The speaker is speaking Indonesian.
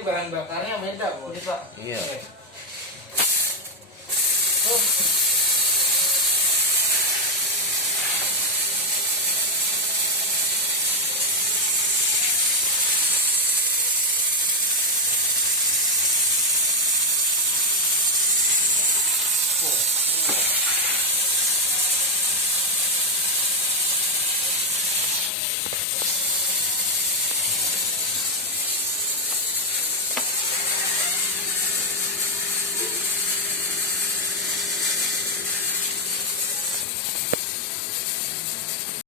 ini bahan bakarnya beda, Bu. Ini, Pak. Iya. Oke. Tuh.